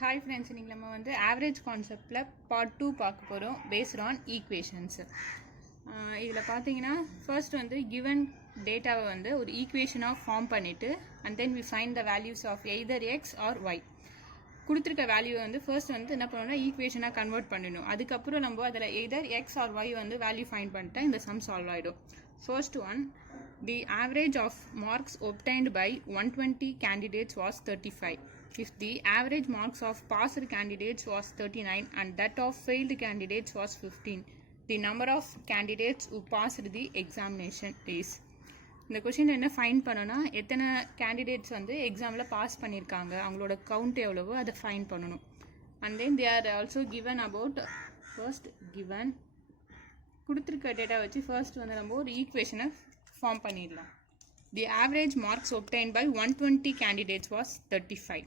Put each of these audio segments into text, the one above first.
Hi friends, இன்றைக்கி நம்ம வந்து ஆவரேஜ் கான்செப்டில் பார்ட் 2 பார்க்க போகிறோம் பேஸ்ட் ஆன் ஈக்குவேஷன்ஸ். இதில் பார்த்தீங்கன்னா ஃபர்ஸ்ட் வந்து கிவன் டேட்டாவை வந்து ஒரு ஈக்குவேஷனாக ஃபார்ம் பண்ணிவிட்டு and then we find the values of either x or y. கொடுத்துருக்க வேல்யூவை வந்து ஃபர்ஸ்ட் வந்து என்ன பண்ணணும்னா ஈக்குவேஷனாக கன்வெர்ட் பண்ணணும். அதுக்கப்புறம் நம்ம அதில் எய்தர் எக்ஸ் ஆர் ஒய் வந்து வேல்யூ ஃபைண்ட் பண்ணிட்டா இந்த சம் சால்வ் ஆகிடும். First one, the average of marks obtained by 120 candidates was 35. If the average marks of passed candidates was 39 and that of failed candidates was 15, the number of candidates who passed the examination is. இந்த கொஷின் என்ன find பண்ணணும்னா எத்தனை candidates வந்து எக்ஸாமில் pass பண்ணியிருக்காங்க, அவங்களோட count எவ்வளவோ அதை ஃபைண்ட் பண்ணணும். And then they are also given about first given கொடுத்துருக்க டேட்டா வச்சு ஃபர்ஸ்ட் வந்து நம்ம ஒரு ஈக்குவேஷனை ஃபார்ம் பண்ணிடலாம். The average marks obtained by 120 candidates was 35.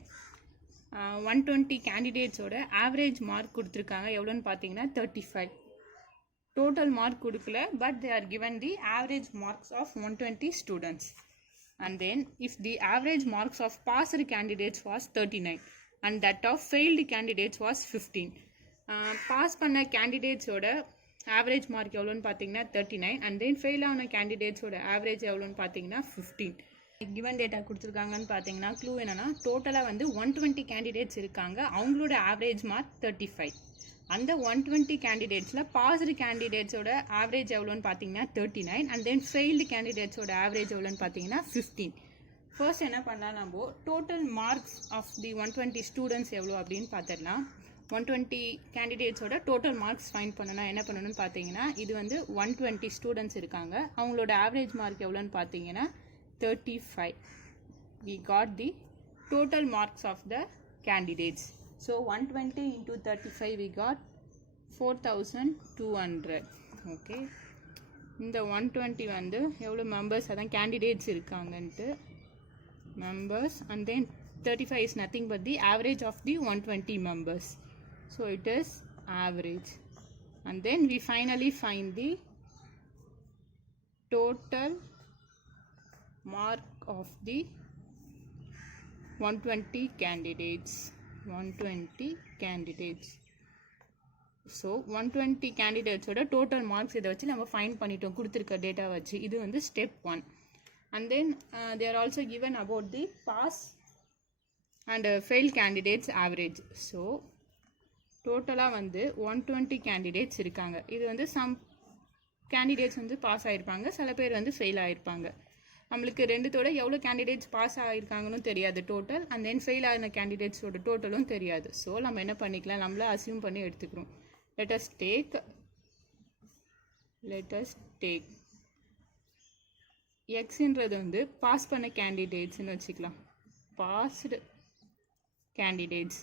120 கேண்டிடேட்ஸோட ஆவரேஜ் மார்க் கொடுத்துருக்காங்க எவ்வளோன்னு பார்த்தீங்கன்னா 35. டோட்டல் மார்க் கொடுக்கல, but they are given the average marks of 120 students. And then if the average marks of passed candidates was 39 and that of failed candidates was 15. Pass பண்ண கேண்டிடேட்ஸோட average mark எவ்வளோன்னு பார்த்தீங்கன்னா 39 and then fail ஆன கேண்டிடேட்ஸோட average எவ்வளோன்னு பார்த்தீங்கன்னா 15. Given data கொடுத்துருக்காங்கன்னு பார்த்தீங்கன்னா clue என்னன்னா டோட்டலாக வந்து 120 கேண்டிடேட்ஸ் இருக்காங்க, அவங்களோட ஆவரேஜ் மார்க் 35. அந்த 120 கேண்டிடேட்ஸில் பாஸ்டு கேண்டிடேட்ஸோட ஆவரேஜ் எவ்வளோன்னு பார்த்தீங்கன்னா 39 அண்ட் தென் ஃபெயில்டு கேண்டிடேட்ஸோட ஆவரேஜ் எவ்வளோன்னு பார்த்தீங்கன்னா 15. ஃபர்ஸ்ட் என்ன பண்ணலாம், நம்ம total marks of the 120 students எவ்வளோ அப்படின்னு பார்த்துடலாம். 120 கேண்டிடேட்ஸோட டோட்டல் மார்க்ஸ் ஃபைண்ட் பண்ணணும். என்ன பண்ணணும்னு பார்த்தீங்கன்னா இது வந்து 120 ஸ்டூடெண்ட்ஸ் இருக்காங்க, அவங்களோட ஆவரேஜ் மார்க் எவ்வளோன்னு பார்த்தீங்கன்னா 35. we got the total marks of the candidates. So 120 into 35 we got 4200. okay, இந்த 120 வந்து எவ்வளோ மெம்பர்ஸ், அதான் கேண்டிடேட்ஸ் இருக்காங்கன்ட்டு members, and then 35 is nothing but the average of the 120 members. So it is average, and then we finally find the total mark of the 120 candidates. 120 candidates. So 120 candidates ஓட total marks இதை வச்சு நம்ம find பண்ணிட்டோம் கொடுத்துருக்க data வச்சு. இது வந்து step 1. and then they are also given about the pass and failed candidates average. so டோட்டலாக வந்து 120 கேண்டிடேட்ஸ் இருக்காங்க. இது வந்து சம் கேண்டிடேட்ஸ் வந்து பாஸ் ஆகிருப்பாங்க, சில பேர் வந்து ஃபெயில் ஆகிருப்பாங்க. நம்மளுக்கு ரெண்டுத்தோட எவ்வளோ கேண்டிடேட்ஸ் பாஸ் ஆகிருக்காங்கன்னு தெரியாது டோட்டல், அண்ட் தென் ஃபெயில் ஆகின கேண்டிடேட்ஸோட டோட்டலும் தெரியாது. ஸோ நம்ம என்ன பண்ணிக்கலாம், நம்மள அசியூம் பண்ணி எடுத்துக்கிறோம். let us take எக்ஸ்ன்றது வந்து பாஸ் பண்ண கேண்டிடேட்ஸ்னு வச்சுக்கலாம், passed candidates.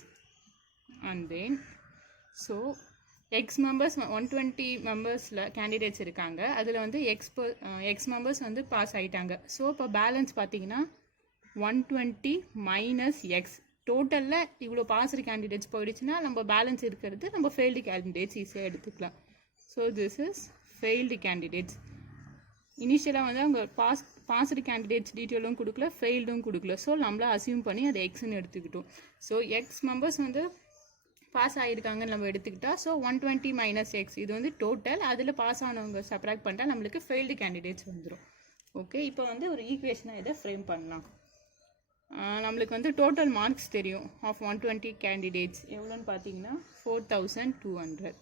And then so X members 120 மெம்பர்ஸில் கேண்டிடேட்ஸ் இருக்காங்க, அதில் வந்து எக்ஸ் மெம்பர்ஸ் வந்து பாஸ் ஆகிட்டாங்க. ஸோ இப்போ பேலன்ஸ் பார்த்தீங்கன்னா 120 மைனஸ் எக்ஸ். டோட்டலில் இவ்வளோ பாஸ்டு கேண்டிடேட்ஸ் போயிடுச்சுன்னா நம்ம பேலன்ஸ் இருக்கிறது நம்ம ஃபெயில்டு கேண்டிடேட்ஸ் ஈஸியாக எடுத்துக்கலாம். So this is failed candidates. இனிஷியலாக வந்து அவங்க பாஸ்டு கேண்டிடேட்ஸ் டீட்டெயிலும் கொடுக்கல, ஃபெயில்டும் கொடுக்கல. ஸோ நம்மள அசியூம் பண்ணி அதை எக்ஸ்ன்னு எடுத்துக்கிட்டோம். ஸோ எக்ஸ் மெம்பர்ஸ் வந்து பாஸ் ஆகிருக்காங்கன்னு நம்ம எடுத்துக்கிட்டா, ஸோ 120 மைனஸ் எக்ஸ் இது வந்து டோட்டல், அதில் பாஸ் ஆனவங்க சப்ராக்ட் பண்ணிட்டா நம்மளுக்கு ஃபெயில்டு கேண்டிடேட்ஸ் வந்துடும். ஓகே, இப்போ வந்து ஒரு ஈக்குவேஷனை இதை ஃப்ரேம் பண்ணலாம். நம்மளுக்கு வந்து டோட்டல் மார்க்ஸ் தெரியும் ஆஃப் 120 கேண்டிடேட்ஸ் எவ்வளோன்னு பார்த்தீங்கன்னா 4200.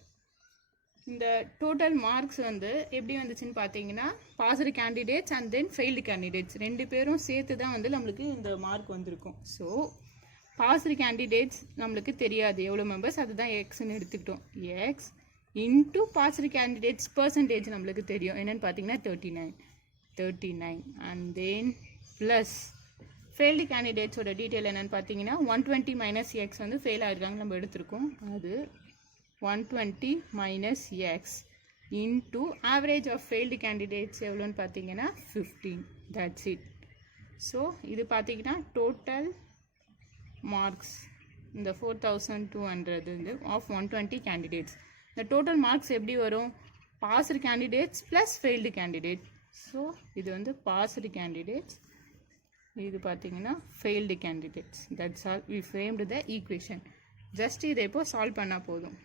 இந்த டோட்டல் மார்க்ஸ் வந்து எப்படி வந்துச்சுன்னு பார்த்தீங்கன்னா passed candidates and then failed candidates ரெண்டு பேரும் சேர்த்து தான் வந்து நம்மளுக்கு இந்த மார்க் வந்திருக்கும். ஸோ பாஸ்டு கேண்டிடேட்ஸ் நம்மளுக்கு தெரியாது எவ்வளோ மெம்பர்ஸ், அதுதான் எக்ஸ்ன்னு எடுத்துக்கிட்டோம். X into passed candidates percentage நம்மளுக்கு தெரியும் என்னென்னு பார்த்தீங்கன்னா 39. அண்ட் தென் ப்ளஸ் ஃபெயில்டு கேண்டிடேட்ஸோட டீட்டெயில் என்னென்னு பார்த்தீங்கன்னா 120 மைனஸ் எக்ஸ் வந்து ஃபெயில் ஆகிருக்காங்க நம்ம எடுத்திருக்கோம், அது 120 minus X into average of failed candidates எவ்வளோன்னு பார்த்தீங்கன்னா 15. That's it. ஸோ இது பார்த்தீங்கன்னா டோட்டல் மார்க்ஸ் இந்த 4200 வந்து ஆஃப் 120 கேண்டிடேட்ஸ். இந்த டோட்டல் மார்க்ஸ் எப்படி வரும், passed candidates plus failed candidate. So இது வந்து பாஸ்டு கேண்டிடேட்ஸ், இது பார்த்தீங்கன்னா failed candidates. That's all. We framed the equation. Just இதை இப்போ சால்வ் பண்ணால் போதும்.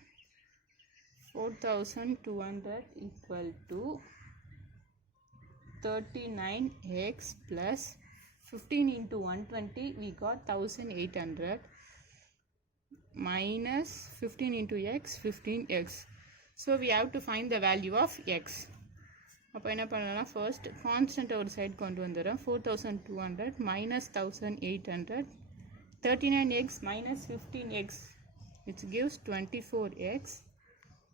4200 equal to 39x plus 15 into 120 we got 1800 minus 15 into x 15x. So we have to find the value of x. அப்போ என்ன பண்ணலாம், first constant ஒரு side கொண்டு வந்துடுறோம். 4200 minus 1800 39x minus 15x which gives 24x.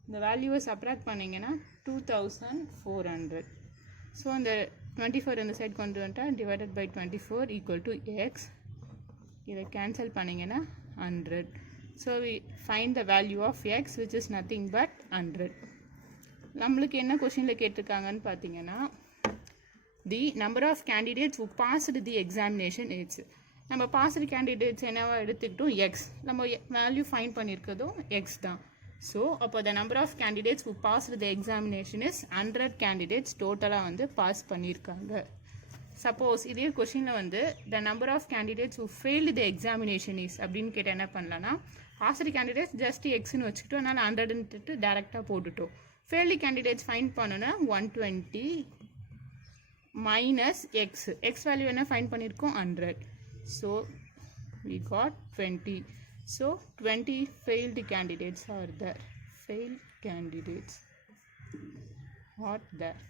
இந்த வேல்யூவை சப்ராக்ட் பண்ணிங்கன்னா 2400. So அந்த 24 இந்த சைட் கொண்டு வந்துட்டால் divided by 24 equal to x. இதை கேன்சல் பண்ணிங்கன்னா 100. So we find the value of x which is nothing but 100. நம்மளுக்கு என்ன கொஷினில் கேட்டிருக்காங்கன்னு பார்த்தீங்கன்னா, the number of candidates who passed the examination is. நம்ம பாஸ்டு கேண்டிடேட்ஸ் என்னவா எடுத்துக்கிட்டோம், எக்ஸ். நம்ம வேல்யூ ஃபைண்ட் பண்ணியிருக்கிறதும் எக்ஸ் தான். ஸோ அப்போ the number of candidates who passed the examination is 100 candidates டோட்டலாக வந்து பாஸ் பண்ணியிருக்காங்க. சப்போஸ் இதே கொஷினில் வந்து the number of candidates who failed the examination is அப்படின்னு கேட்டால் என்ன பண்ணலான்னா, பாஸ்டு கேண்டிடேட்ஸ் ஜஸ்ட் எக்ஸ்ன்னு வச்சுக்கிட்டோம், அதனால் 100ன்ட்டு டேரெக்டாக போட்டுட்டோம். ஃபெயில்டு கேண்டிடேட்ஸ் ஃபைண்ட் பண்ணோன்னா 120 மைனஸ் எக்ஸ். எக்ஸ் வேல்யூ என்ன ஃபைண்ட் பண்ணியிருக்கோம், 100. So we got 20. So 20 failed candidates are there. Failed candidates are there.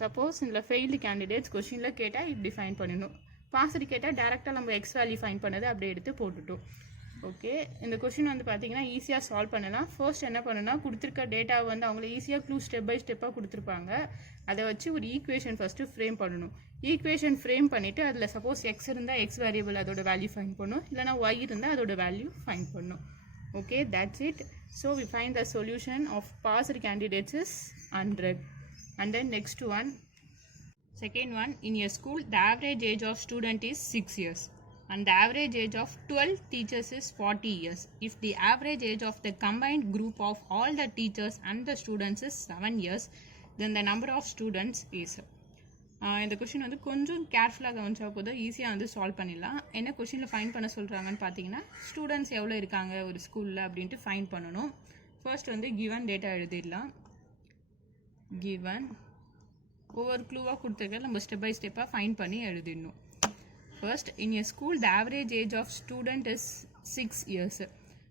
Suppose இந்த failed candidates கொஷினில் கேட்டால் இப்படி ஃபைன் பண்ணணும். பாஸ்டு கேட்டால் டேரெக்டாக நம்ம எக்ஸ் வேல்யூ ஃபைன் பண்ணதை அப்படியே எடுத்து போட்டுட்டோம். ஓகே, இந்த கொஷின் வந்து பார்த்தீங்கன்னா ஈஸியாக சால்வ் பண்ணலாம். ஃபர்ஸ்ட் என்ன பண்ணணும்னா, கொடுத்துருக்க டேட்டாவை வந்து அவங்கள ஈஸியாக க்ளூ ஸ்டெப் பை ஸ்டெப்பாக கொடுத்துருப்பாங்க. அதை வச்சு ஒரு ஈக்குவேஷன் ஃபஸ்ட்டு ஃப்ரேம் பண்ணணும். ஈக்குவேஷன் ஃப்ரேம் பண்ணிவிட்டு அதில் சப்போஸ் எக்ஸ் இருந்தால் எக்ஸ் வேரியபிள் அதோட வேல்யூ ஃபைன் பண்ணணும், இல்லைனா ஒய் இருந்தால் அதோட வேல்யூ ஃபைன் பண்ணணும். Okay, that's it. So we find the solution of passed candidates is 100. And then next one, second one, in a school the average age of student is 6 years and the average age of 12 teachers is 40 years. If the average age of the combined group of all the teachers and the students is 7 years, then the number of students is. இந்த question வந்து கொஞ்சம் கேர்ஃபுல்லாக கவனிச்சா போதும், ஈஸியாக வந்து solve பண்ணிடலாம். என்ன கொஷினில் ஃபைன் பண்ண சொல்கிறாங்கன்னு பார்த்தீங்கன்னா, ஸ்டூடெண்ட்ஸ் எவ்வளோ இருக்காங்க ஒரு ஸ்கூலில் அப்படின்ட்டு ஃபைன் பண்ணணும். ஃபர்ஸ்ட் வந்து கிவன் டேட்டா எழுதிடலாம். கிவன் ஒவ்வொரு க்ளூவாக கொடுத்துருக்க நம்ம ஸ்டெப் பை ஸ்டெப்பாக ஃபைன் பண்ணி எழுதிடணும். First, in a school, the average age of student is 6 years.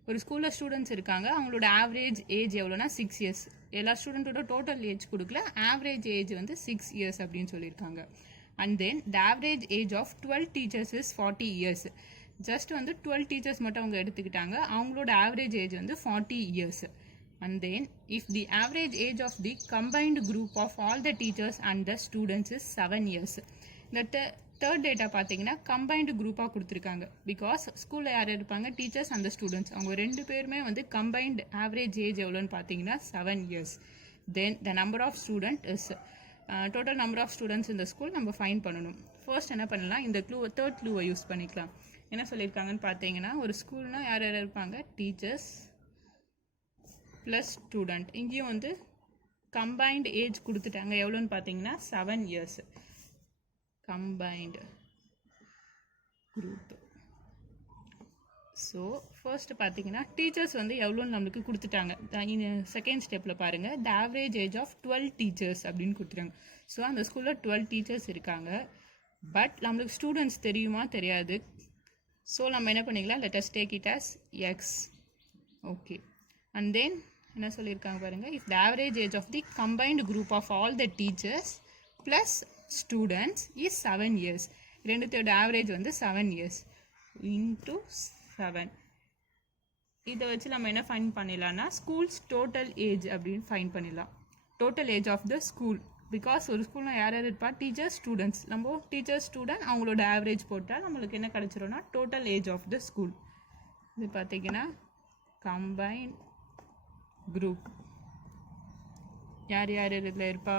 ஒரு ஸ்கூலில் ஸ்டூடெண்ட்ஸ் இருக்காங்க, அவங்களோட ஆவரேஜ் ஏஜ் எவ்வளோனா 6 years. எல்லா ஸ்டூடெண்ட்டோட டோட்டல் ஏஜ் கொடுக்கல, ஆவரேஜ் ஏஜ் வந்து 6 years அப்படின்னு சொல்லியிருக்காங்க. And then the average age of 12 teachers is 40 years. Just வந்து 12 teachers மட்டும் அவங்க எடுத்துக்கிட்டாங்க, அவங்களோட ஆவரேஜ் ஏஜ் வந்து 40 years. And then, if the average age of the combined group of all the teachers and the students is 7 years. The third data பார்த்தீங்கன்னா combined குரூப்பாக கொடுத்துருக்காங்க. Because ஸ்கூலில் யார் இருப்பாங்க, டீச்சர்ஸ் அந்த ஸ்டூடெண்ட்ஸ், அவங்க ரெண்டு பேருமே வந்து கம்பைன்டு ஆவரேஜ் ஏஜ் எவ்வளோன்னு பார்த்தீங்கன்னா 7 years. Then the number of student is total number of students இந்த ஸ்கூல் நம்ம ஃபைன் பண்ணணும். ஃபர்ஸ்ட் என்ன பண்ணலாம், இந்த தேர்ட் க்ளூவை யூஸ் பண்ணிக்கலாம். என்ன சொல்லியிருக்காங்கன்னு பார்த்தீங்கன்னா, ஒரு ஸ்கூல்னால் யார் யார் இருப்பாங்க, டீச்சர்ஸ் ப்ளஸ் ஸ்டூடெண்ட். இங்கேயும் வந்து கம்பைன்டு ஏஜ் கொடுத்துட்டாங்க, எவ்வளோன்னு பார்த்தீங்கன்னா 7 years. combined group. So first பார்த்தீங்கன்னா டீச்சர்ஸ் வந்து எவ்வளோன்னு நம்மளுக்கு கொடுத்துட்டாங்க. செகண்ட் ஸ்டெப்பில் பாருங்கள், the average age of 12 teachers அப்படின்னு கொடுத்துட்டாங்க. ஸோ அந்த ஸ்கூலில் 12 teachers இருக்காங்க. பட் நம்மளுக்கு ஸ்டூடெண்ட்ஸ் தெரியுமா தெரியாது. ஸோ நம்ம என்ன பண்ணிக்கலாம், let us take it as X. Okay, and then என்ன சொல்லியிருக்காங்க பாருங்கள், if the average age of the combined group of all the teachers plus students is 7 years. ரெண்டுத்தோட ஆவரேஜ் வந்து 7 years இன்ட்டு 7. இதை வச்சு நம்ம என்ன ஃபைன் பண்ணிடலாம்னா, ஸ்கூல்ஸ் டோட்டல் ஏஜ் அப்படின்னு ஃபைன் பண்ணிடலாம். Total age of the school. Because ஒரு ஸ்கூலில் யார் யார் இருப்பா, டீச்சர்ஸ் ஸ்டூடெண்ட்ஸ். நம்ம டீச்சர்ஸ் ஸ்டூடெண்ட் அவங்களோட ஆவரேஜ் போட்டால் நம்மளுக்கு என்ன கிடச்சிரும்னா total age of the school. இது பார்த்தீங்கன்னா கம்பைன் குரூப் யார் யார் இதில் இருப்பா,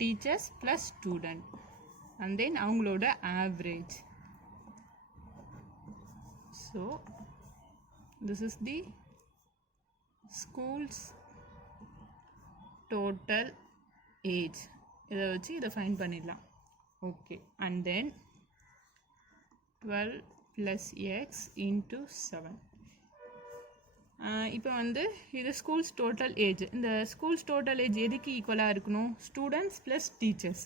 teachers plus student, and then அவங்களோட average. So this is the school's total age. இதை வச்சு இதை ஃபைன் பண்ணிடலாம். Okay, and then 12 plus x into 7. இப்போ வந்து இது ஸ்கூல்ஸ் டோட்டல் ஏஜ். இந்த ஸ்கூல்ஸ் டோட்டல் ஏஜ் எதுக்கு ஈக்குவலாக இருக்கணும்? Students plus teachers.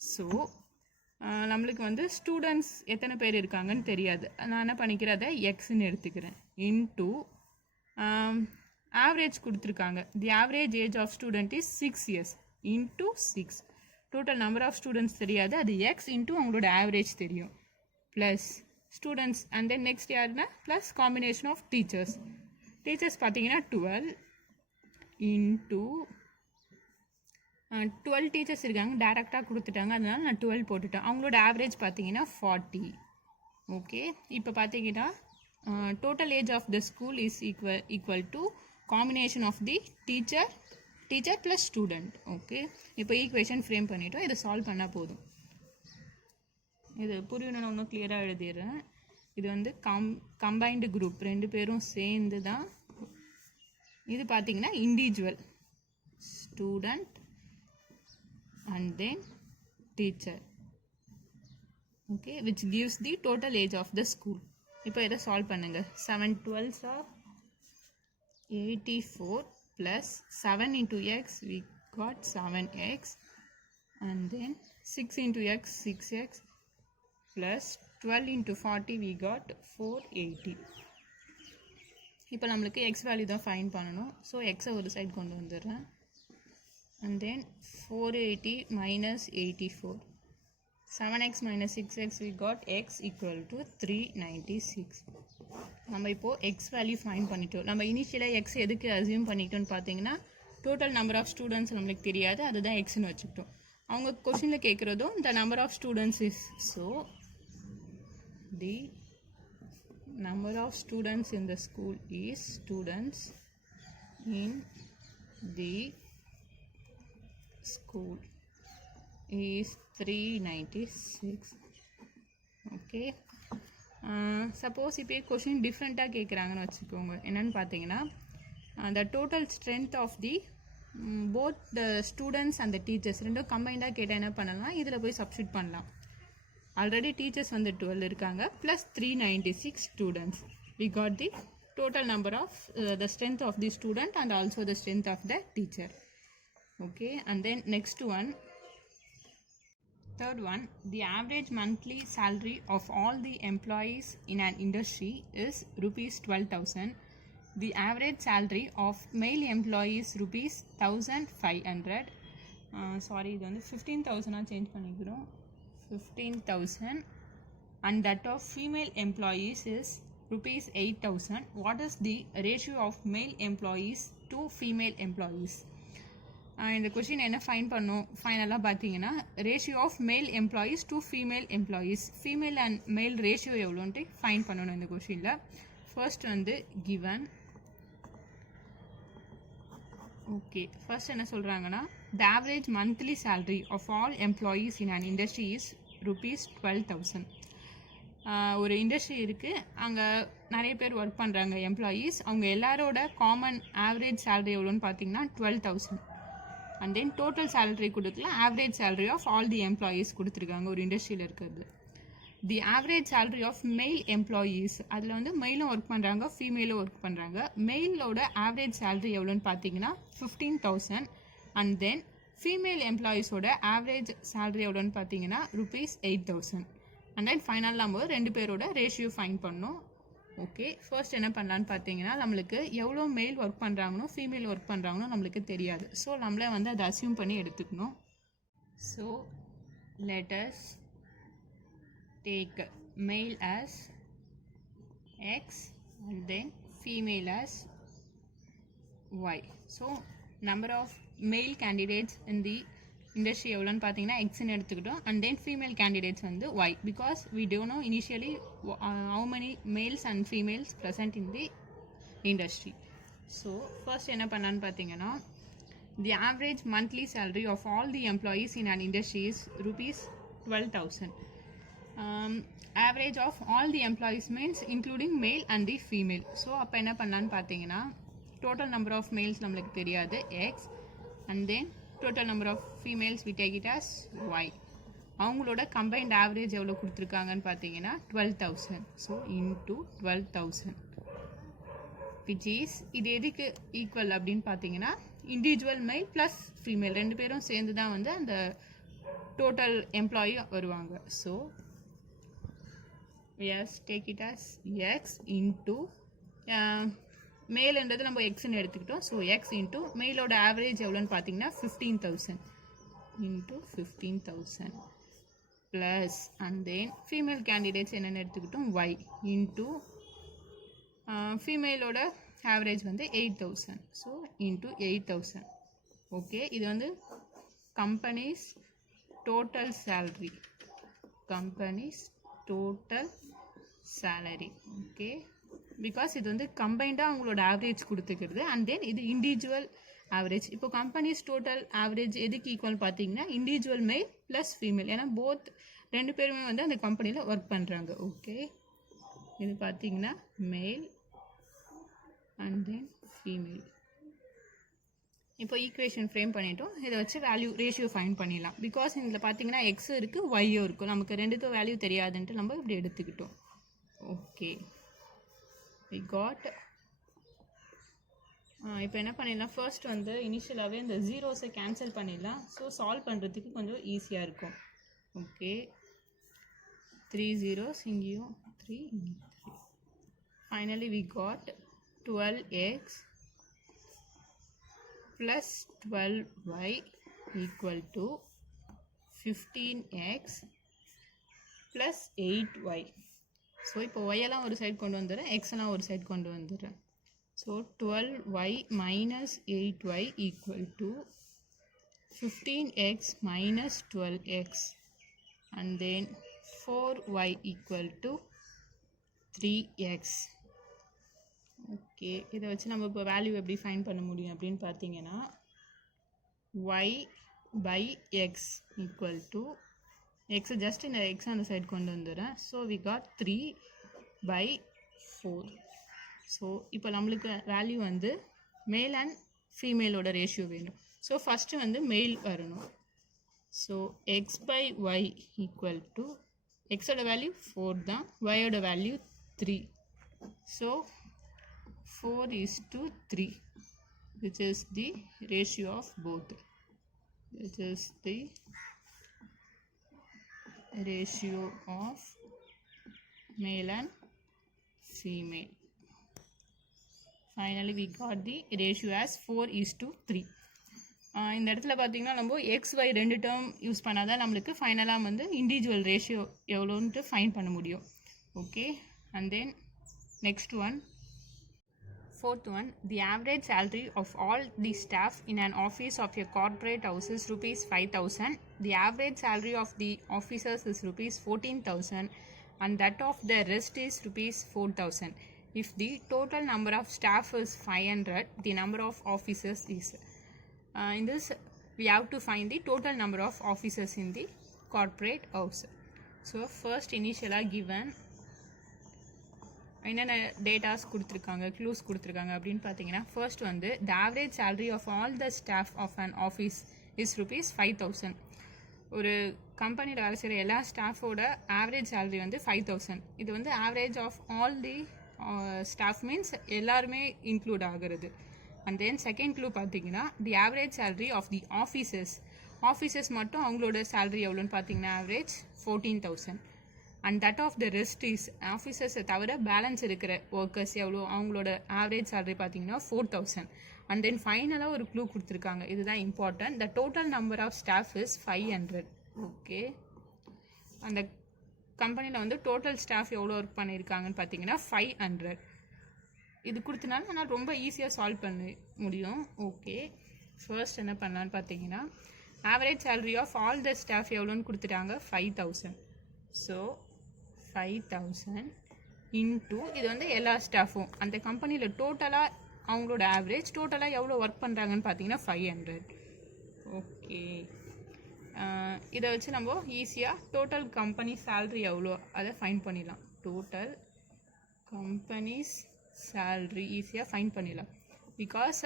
ஸோ நம்மளுக்கு வந்து ஸ்டூடெண்ட்ஸ் எத்தனை பேர் இருக்காங்கன்னு தெரியாது. நான் என்ன பண்ணிக்கிறேன், அதை எக்ஸ்ன்னு எடுத்துக்கிறேன். இன்டூ ஆவரேஜ் கொடுத்துருக்காங்க. The average age of student is 6 years into 6. Total number of students தெரியாது, அது எக்ஸ் இன்டூ அவங்களோட ஆவரேஜ் தெரியும். Plus students and then next யாருன்னா plus combination of teachers. Teachers பார்த்தீங்கன்னா 12 இன்டூ 12 டீச்சர்ஸ் இருக்காங்க, டேரெக்டாக கொடுத்துட்டாங்க, அதனால நான் 12 போட்டுட்டேன். அவங்களோட ஆவரேஜ் பார்த்தீங்கன்னா 40. ஓகே, இப்போ பார்த்தீங்கன்னா total age of the school is equal to combination of the teacher plus student. Okay, இப்போ ஈக்குவேஷன் ஃப்ரேம் பண்ணிட்டோம். இதை சால்வ் பண்ணால் போதும். இது புரியணும்னு ஒன்றும் கிளியராக எழுதிடுறேன். இது வந்து கம்பைன்டு குரூப், 2 பேரும் சேர்ந்து தான். இது பார்த்தீங்கன்னா individual student and then teacher. Okay, which gives the total age of the school. இப்போ இதை சால்வ் பண்ணுங்க. 7 12s are 84 plus 7 into x we got 7x and then 6 into x 6x plus 12 into 40 we got 480. இப்போ நம்மளுக்கு x value தான் find பண்ணணும். So எக்ஸை ஒரு side கொண்டு வந்துடுறேன். And then 480 minus 84. 7x minus 6x we got x equal to 396. நம்ம இப்போ x வேல்யூ ஃபைண்ட் பண்ணிட்டோம். நம்ம இனிஷியலாக x எதுக்கு அசியூம் பண்ணிட்டோம்னு பார்த்தீங்கன்னா டோட்டல் நம்பர் ஆஃப் ஸ்டூடெண்ட்ஸ் நம்மளுக்கு தெரியாது, அதுதான் எக்ஸ்ன்னு வச்சுக்கிட்டோம். அவங்க கொஸ்டினில் கேட்குறதும் the number of students is, so the number of students in the school is students in the school is 396. Okay, suppose இப்போ கொஷின் டிஃப்ரெண்ட்டாக கேட்குறாங்கன்னு வச்சுக்கோங்க. என்னென்னு பார்த்தீங்கன்னா the total strength of the both the students and the teachers ரெண்டும் கம்பைண்டாக கேட்டால் என்ன பண்ணலாம், இதில் போய் சப்ஸ்டியூட் பண்ணலாம். ஆல்ரெடி டீச்சர்ஸ் வந்து 12 இருக்காங்க plus 396 students. we got the total number of the strength of the student and also the strength of the teacher. Okay, and then next one, third one, the average monthly salary of all the employees in an industry is rupees 12,000. The average salary of male employees rupees 1,500. Sorry, இது வந்து 15,000 change பண்ணிக்கிறோம். 15,000 and that of female employees is rupees 8,000. What is the ratio of male employees to female employees? இந்த கொஷின் என்ன find பண்ணும் ஃபைனலாக பார்த்தீங்கன்னா ratio of male employees to female employees, female and male ratio எவ்வளோன்ட்டு ஃபைன் பண்ணணும் இந்த கொஷினில். ஃபர்ஸ்ட் வந்து கிவன். ஓகே, ஃபர்ஸ்ட் என்ன சொல்கிறாங்கன்னா the average monthly salary of all employees in an industry is rupees 12,000. ஒரு இண்டஸ்ட்ரி இருக்குது, அங்கே நிறைய பேர் ஒர்க் பண்ணுறாங்க எம்ப்ளாயீஸ். அவங்க எல்லாரோட காமன் ஆவரேஜ் சேலரி எவ்வளோன்னு பார்த்தீங்கன்னா 12,000. அண்ட் தென் டோட்டல் சேலரி கொடுக்கலாம், average salary of all the employees கொடுத்துருக்காங்க ஒரு இண்டஸ்ட்ரியில் இருக்கிறது. The average salary of male employees, அதில் வந்து மெயிலும் ஒர்க் பண்ணுறாங்க ஃபீமேலும் ஒர்க் பண்ணுறாங்க. மெயிலோட ஆவரேஜ் சேலரி எவ்வளோன்னு பார்த்தீங்கன்னா 15,000. அண்ட் தென் ஃபீமேல் எம்ப்ளாயீஸோட ஆவரேஜ் சேலரி எவ்வளோன்னு பார்த்தீங்கன்னா rupees 8,000. அண்ட் தென் ஃபைனல் நம்ம 2 பேரோட ரேஷியோ ஃபைன் பண்ணோம். ஓகே, ஃபர்ஸ்ட் என்ன பண்ணலான்னு பார்த்தீங்கன்னா நம்மளுக்கு எவ்வளோ மெயில் ஒர்க் பண்ணுறாங்களோ ஃபீமேல் ஒர்க் பண்ணுறாங்களோ நம்மளுக்கு தெரியாது. ஸோ நம்மளே வந்து அதை அசியூம் பண்ணி எடுத்துக்கணும். So let us take male as x and then female as y. So number of male candidates in the industry எவ்வளோன்னு பார்த்தீங்கன்னா எக்ஸ்ன்னு எடுத்துக்கிட்டோம். அண்ட் தென் ஃபீமேல் கேண்டிடேட்ஸ் வந்து y, because we don't know initially how many males and females present in the industry. So first என்ன பண்ணான்னு பார்த்தீங்கன்னா the average monthly salary of all the employees in an industry is rupees 12,000. Average of all the employees means including male and the female. So அப்போ என்ன பண்ணலான்னு பார்த்தீங்கன்னா total number of males நம்மளுக்கு தெரியாது X, and then total number of females we take it as y. அவங்களோட combined average எவ்வளோ கொடுத்துருக்காங்கன்னு பார்த்தீங்கன்னா 12,000. So into 12,000. விச் இஸ் இது எதுக்கு ஈக்குவல் அப்படின்னு பார்த்தீங்கன்னா இண்டிவிஜுவல் மெயில் ப்ளஸ் ஃபீமேல் ரெண்டு பேரும் சேர்ந்து தான் வந்து அந்த டோட்டல் எம்ப்ளாயி வருவாங்க. So us take it as X into மேல்ன்றது நம்ம எக்ஸ்ன்னு எடுத்துக்கிட்டோம். ஸோ எக்ஸ் இன்ட்டு மேலோட ஆவரேஜ் எவ்வளோன்னு பார்த்தீங்கன்னா 15,000 into 15,000 plus and then female candidates என்னென்னு எடுத்துக்கிட்டோம் ஒய் இன்ட்டு ஃபீமேலோட ஆவரேஜ் வந்து 8,000. So into 8,000. ஓகே, இது வந்து companies total salary, companies total salary. Okay, because இது வந்து கம்பைண்டாக அவங்களோட ஆவரேஜ் கொடுத்துக்கிறது அண்ட் தென் இது இண்டிவிஜுவல் ஆவரேஜ். இப்போ கம்பெனிஸ் டோட்டல் ஆவரேஜ் எதுக்கு ஈக்குவல் பார்த்தீங்கன்னா இண்டிவிஜுவல் மெயில் ப்ளஸ் ஃபீமேல், ஏன்னா போத் ரெண்டு பேருமே வந்து அந்த கம்பெனியில் ஒர்க் பண்ணுறாங்க. ஓகே, இது பார்த்தீங்கன்னா மெயில் அண்ட் தென் ஃபீமேல். இப்போ ஈக்குவேஷன் ஃப்ரேம் பண்ணிட்டோம். இதை வச்சு வேல்யூ ரேஷியோ ஃபைண்ட் பண்ணிடலாம். பிகாஸ் இதில் பார்த்தீங்கன்னா எக்ஸும் இருக்குது ஒய்யும் இருக்கும், நமக்கு ரெண்டுத்தும் வேல்யூ தெரியாதுன்ட்டு நம்ம இப்படி எடுத்துக்கிட்டோம். Okay, we got. இப்போ என்ன பண்ணிடலாம், ஃபர்ஸ்ட் வந்து இனிஷியலாகவே இந்த ஜீரோஸை கேன்சல் பண்ணிடலாம். ஸோ சால்வ் பண்ணுறதுக்கு கொஞ்சம் ஈஸியாக இருக்கும். ஓகே, 3 zeros இங்கேயும் 3 இங்கேயும் 3. Finally we got 12x plus 12y equal to 15x plus 8y. So இப்போ ஒய்யெல்லாம் ஒரு சைட் கொண்டு வந்துடுறேன், எக்ஸ்லாம் ஒரு சைட் கொண்டு வந்துடுறேன். So 12y minus 8y equal to 15x minus 12x and then 4y equal to 3x. Okay, இதை வச்சு நம்ம இப்போ வேல்யூ எப்படி ஃபைண்ட் பண்ண முடியும் அப்படின்னு பார்த்தீங்கன்னா y by x equal to x just இந்த x அந்த சைட் கொண்டு வந்துடுறேன். So we got 3 by 4. So இப்போ நம்மளுக்கு வேல்யூ வந்து மேல் அண்ட் ஃபீமேலோட ரேஷியோ வேணும். ஸோ ஃபஸ்ட்டு வந்து மெயில் வரணும். So x by y equal to எக்ஸோட வேல்யூ 4 தான், ஒயோட value 3. So 4:3, which is the ratio of both. This is the ratio of male and female. Finally, we got the ratio as 4:3. இந்த இடத்துல பார்த்தீங்கன்னா நம்ம XY ரெண்டு term use பண்ணாதான் நம்மளுக்கு ஃபைனலாக வந்து இண்டிவிஜுவல் ரேஷியோ எவ்வளோன்ட்டு ஃபைண்ட் பண்ண முடியும். Okay, and then next one, fourth one, the average salary of all the staff in an office of a corporate house is rupees 5,000. The average salary of the officers is rupees 14,000 and that of the rest is rupees 4,000. If the total number of staff is 500, the number of officers is in this we have to find the total number of officers in the corporate house. So first initially given என்னென்ன டேட்டாஸ் கொடுத்துருக்காங்க, clues கொடுத்துருக்காங்க அப்படின்னு பார்த்தீங்கன்னா first வந்து the average salary of all the staff of an office is rupees 5,000. ஒரு கம்பெனியில் வேலை செய்கிற எல்லா ஸ்டாஃபோட ஆவரேஜ் சேலரி வந்து 5,000. இது வந்து average of all the staff means எல்லாருமே இன்க்ளூட் ஆகிறது. அண்ட் தென் செகண்ட் க்ளூ பார்த்தீங்கன்னா the average salary of the officers மட்டும் அவங்களோட சேலரி எவ்வளோன்னு பார்த்தீங்கன்னா average 14,000. And that of the rest is ஆஃபீஸர்ஸை தவிர பேலன்ஸ் இருக்கிற ஒர்க்கர்ஸ் எவ்வளோ அவங்களோட ஆவரேஜ் சேலரி பார்த்தீங்கன்னா 4,000. அண்ட் தென் ஃபைனலாக ஒரு க்ளூ கொடுத்துருக்காங்க, இதுதான் important. The total number of staff is 500. Okay, அந்த கம்பெனியில் வந்து டோட்டல் ஸ்டாஃப் எவ்வளோ ஒர்க் பண்ணியிருக்காங்கன்னு பார்த்தீங்கன்னா 500. இது கொடுத்தனால ஆனால் ரொம்ப ஈஸியாக சால்வ் பண்ண முடியும். ஓகே, ஃபர்ஸ்ட் என்ன பண்ணலான்னு பார்த்தீங்கன்னா average salary of all the staff எவ்வளோன்னு கொடுத்துட்டாங்க 5,000. ஸோ 5,000 இன்ட்டு இது வந்து எல்லா ஸ்டாஃபும் அந்த கம்பெனியில் டோட்டலாக அவங்களோட ஆவரேஜ் டோட்டலாக எவ்வளோ ஒர்க் பண்ணுறாங்கன்னு பார்த்தீங்கன்னா 500. ஓகே, இதை வச்சு நம்ம ஈஸியாக டோட்டல் கம்பெனி சேல்ரி எவ்வளோ அதை ஃபைண்ட் பண்ணிடலாம். டோட்டல் கம்பெனிஸ் சேல்ரி ஈஸியாக ஃபைண்ட் பண்ணிடலாம். பிகாஸ்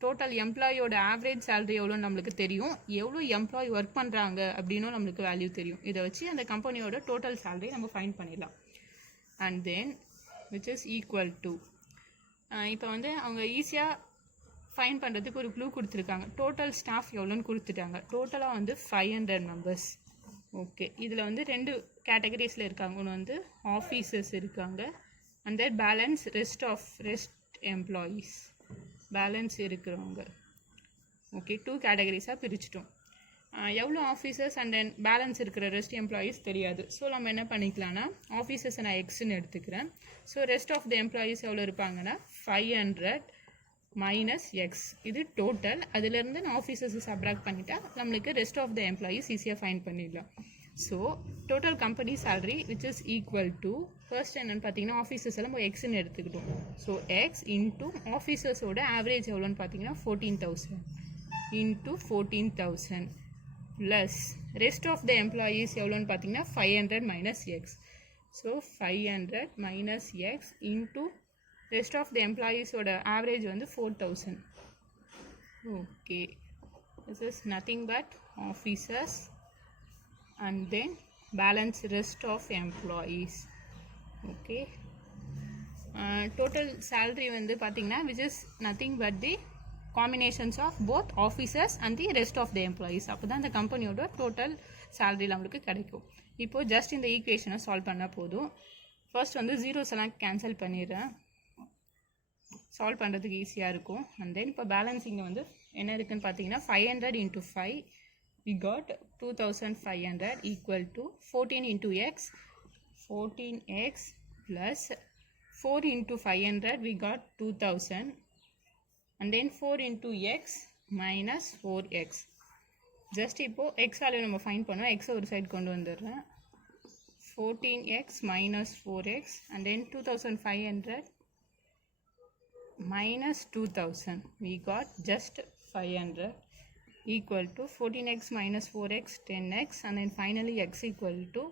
டோட்டல் எம்ப்ளாயோட ஆவரேஜ் சேலரி எவ்வளோன்னு நம்மளுக்கு தெரியும், எவ்வளோ எம்ப்ளாயி ஒர்க் பண்ணுறாங்க அப்படின்னும் நம்மளுக்கு வேல்யூ தெரியும். இதை வச்சு அந்த கம்பெனியோட டோட்டல் சேலரி நம்ம ஃபைண்ட் பண்ணிடலாம். And then which is equal to இப்போ வந்து அவங்க ஈஸியாக ஃபைன் பண்ணுறதுக்கு ஒரு க்ளூ கொடுத்துருக்காங்க. டோட்டல் ஸ்டாஃப் எவ்வளோன்னு கொடுத்துட்டாங்க. டோட்டலாக வந்து 500 மெம்பர்ஸ். ஓகே, இதில் வந்து 2 கேட்டகரிஸில் இருக்காங்க. ஒன்று வந்து ஆஃபீஸர்ஸ் இருக்காங்க, and then balance rest employees, balance இருக்கிறவங்க. ஓகே, 2 கேட்டகரிஸாக பிரிச்சிட்டோம். எவ்வளோ ஆஃபீஸர்ஸ் அண்ட் தென் பேலன்ஸ் இருக்கிற ரெஸ்ட் எம்ப்ளாயீஸ் தெரியாது. ஸோ நம்ம என்ன பண்ணிக்கலாம்னா ஆஃபீஸர்ஸை நான் எக்ஸ்ன்னு எடுத்துக்கிறேன். So rest of the employees எவ்வளோ இருப்பாங்கன்னா 500 மைனஸ் எக்ஸ். இது டோட்டல். அதுலேருந்து நான் ஆஃபீஸர்ஸை சப்ராக்ட் பண்ணிட்டா நம்மளுக்கு ரெஸ்ட் ஆஃப் த எம்ப்ளாயீஸ் ஈஸியாக ஃபைன் பண்ணிடலாம். So total company salary which is equal to, first என்னென்னு பார்த்தீங்கன்னா ஆஃபீஸர்ஸ் எல்லாம் நம்ம எக்ஸ்ன்னு எடுத்துக்கிட்டோம். ஸோ எக்ஸ் இன்ட்டு ஆஃபீஸர்ஸோட ஆவரேஜ் எவ்வளோன்னு பார்த்தீங்கன்னா 14,000 into 14,000 plus rest of the employees எவ்வளோன்னு பார்த்தீங்கன்னா 500 minus X. So 500 minus X into rest of the எம்ப்ளாயீஸோட ஆவரேஜ் வந்து 4,000. Okay, this is nothing but officers and then balance rest of employees. Okay, total salary வந்து பார்த்தீங்கன்னா which is nothing but the combinations of both officers and the rest of the employees. அப்போ தான் அந்த கம்பெனியோட total salary நம்மளுக்கு கிடைக்கும். இப்போது just இந்த ஈக்குவேஷனை சால்வ் பண்ணால் போதும். ஃபர்ஸ்ட் வந்து ஜீரோஸ் எல்லாம் கேன்சல் பண்ணிடுறேன், சால்வ் பண்ணுறதுக்கு ஈஸியாக இருக்கும். அண்ட் தென் இப்போ பேலன்ஸிங்க வந்து என்ன இருக்குதுன்னு பார்த்தீங்கன்னா 500 into 5 we got 2,500 equal to 14 into x, 14x plus 4 into 500 we got 2,000 and then 4 into x minus 4x. Just இப்போது எக்ஸ் வேல்யூ நம்ம ஃபைன் பண்ணுவோம். எக்ஸை ஒரு சைடு கொண்டு வந்துடுறேன். 14x minus 4x and then 2,500 minus 2,000 we got just 500 equal to 14x minus 4x 10x and then finally x equal to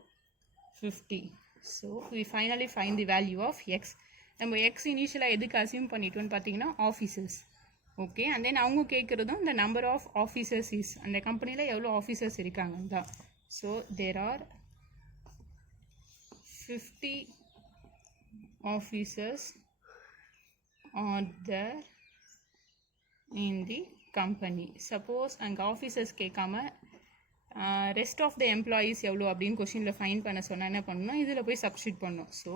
50. So we finally find the value of x. நம்ம X இனிஷியலாக எதுக்கு assume பண்ணிட்டோன்னு பார்த்தீங்கன்னா officers. Okay, and தென் அவங்க கேட்குறதும் இந்த number of officers is, அந்த கம்பெனியில் எவ்வளோ officers இருக்காங்க தான். So there are 50 officers are there in the company. Suppose அங்கே ஆஃபீஸர்ஸ் கேட்காம ரெஸ்ட் ஆஃப் த எம்ப்ளாயீஸ் எவ்வளோ அப்படின்னு கொஷினில் ஃபைன் பண்ண சொன்னால் என்ன பண்ணணும், இதில் போய் சப்ஸ்டியூட் பண்ணணும். ஸோ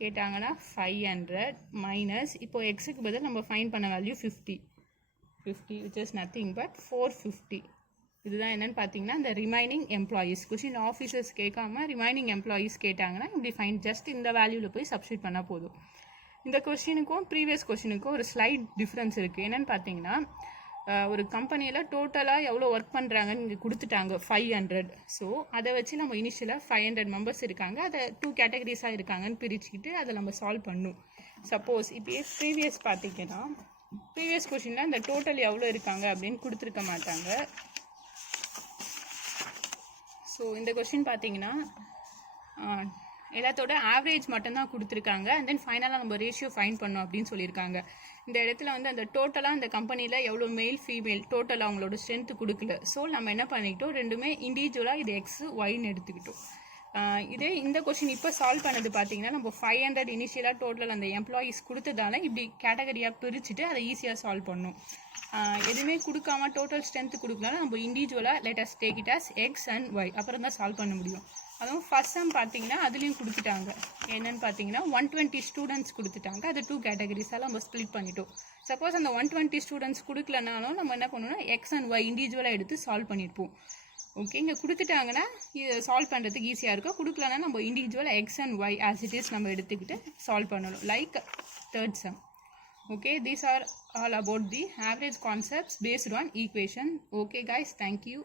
கேட்டாங்கன்னா 500 மைனஸ் இப்போது எக்ஸுக்கு பதில் நம்ம ஃபைன் பண்ண value 50 which is nothing but 450. இதுதான் என்னென்னு பார்த்தீங்கன்னா இந்த ரிமைனிங் எம்ப்ளாயீஸ். கொஷின் ஆஃபீஸர்ஸ் கேட்காம ரிமைனிங் எம்ப்ளாயீஸ் கேட்டாங்கன்னா இப்படி ஃபைன் ஜஸ்ட் இந்த வேல்யூவில் போய் சப்ஸ்டியூட் பண்ணால் போதும். இந்த கொஷினுக்கும் ப்ரீவியஸ் கொஷினுக்கும் ஒரு ஸ்லைட் டிஃப்ரென்ஸ் இருக்குது. என்னென்னு பார்த்தீங்கன்னா ஒரு கம்பெனியில் டோட்டலாக எவ்வளோ ஒர்க் பண்ணுறாங்கன்னு இங்கே கொடுத்துட்டாங்க 500. ஸோ அதை வச்சு நம்ம இனிஷியலாக 500 மெம்பர்ஸ் இருக்காங்க, அதை 2 கேட்டகரிஸாக இருக்காங்கன்னு பிரிச்சுக்கிட்டு அதை நம்ம சால்வ் பண்ணும். சப்போஸ் இப்போ ப்ரீவியஸ் பார்த்தீங்கன்னா ப்ரீவியஸ் கொஷினில் அந்த டோட்டல் எவ்வளோ இருக்காங்க அப்படின்னு கொடுத்துருக்க மாட்டாங்க. ஸோ இந்த கொஷின் பார்த்தீங்கன்னா எல்லாத்தோட ஆவரேஜ் மட்டும்தான் கொடுத்துருக்காங்க. அண்ட் தென் ஃபைனலாக நம்ம ரேஷியோ ஃபைன் பண்ணோம் அப்படின்னு சொல்லியிருக்காங்க. இந்த இடத்துல வந்து அந்த டோட்டலாக அந்த கம்பெனியில் எவ்வளோ மேல் ஃபீமேல் டோட்டலாக அவங்களோட ஸ்ட்ரென்த்து கொடுக்கல. ஸோ நம்ம என்ன பண்ணிக்கிட்டோம், ரெண்டுமே இண்டிவிஜுவலாக இது எக்ஸ் ஒய்ன்னு எடுத்துக்கிட்டோம். இதே இந்த கொஷின் இப்போ சால்வ் பண்ணது பார்த்தீங்கன்னா நம்ம 500 இனிஷியலாக டோட்டல் அந்த எம்ப்ளாயீஸ் கொடுத்ததால இப்படி கேட்டகரியாக பிரிச்சுட்டு அதை ஈஸியாக சால்வ் பண்ணோம். எதுவுமே கொடுக்காம டோட்டல் ஸ்ட்ரென்த்து கொடுக்கலனா நம்ம இண்டிவிஜுவலாக let us take it as x and y அப்புறம் தான் சால்வ் பண்ண முடியும். அதுவும் ஃபர்ஸ்ட் சம் பார்த்தீங்கன்னா அதுலேயும் கொடுத்துட்டாங்க. என்னென்னு பார்த்தீங்கன்னா 120 ஸ்டூடெண்ட்ஸ் கொடுத்துட்டாங்க. அது 2 கேட்டகரிஸால் நம்ம ஸ்ப்ளிட் பண்ணிட்டோம். சப்போஸ் அந்த 120 ஸ்டூடெண்ட்ஸ் கொடுக்கலனாலும் நம்ம என்ன பண்ணணும்னா எக்ஸ் அண்ட் ஒய் இண்டிவிஜுவலாக எடுத்து சால்வ் பண்ணியிருப்போம். ஓகே, இங்கே கொடுத்துட்டாங்கன்னா இது சால்வ் பண்ணுறதுக்கு ஈஸியாக இருக்கும். கொடுக்கலன்னா நம்ம இண்டிவிஜுவலாக x and y as it is நம்ம எடுத்துக்கிட்டு சால்வ் பண்ணணும். Like third sum. Okay, these are all about the average concepts based on equation. Okay guys, thank you.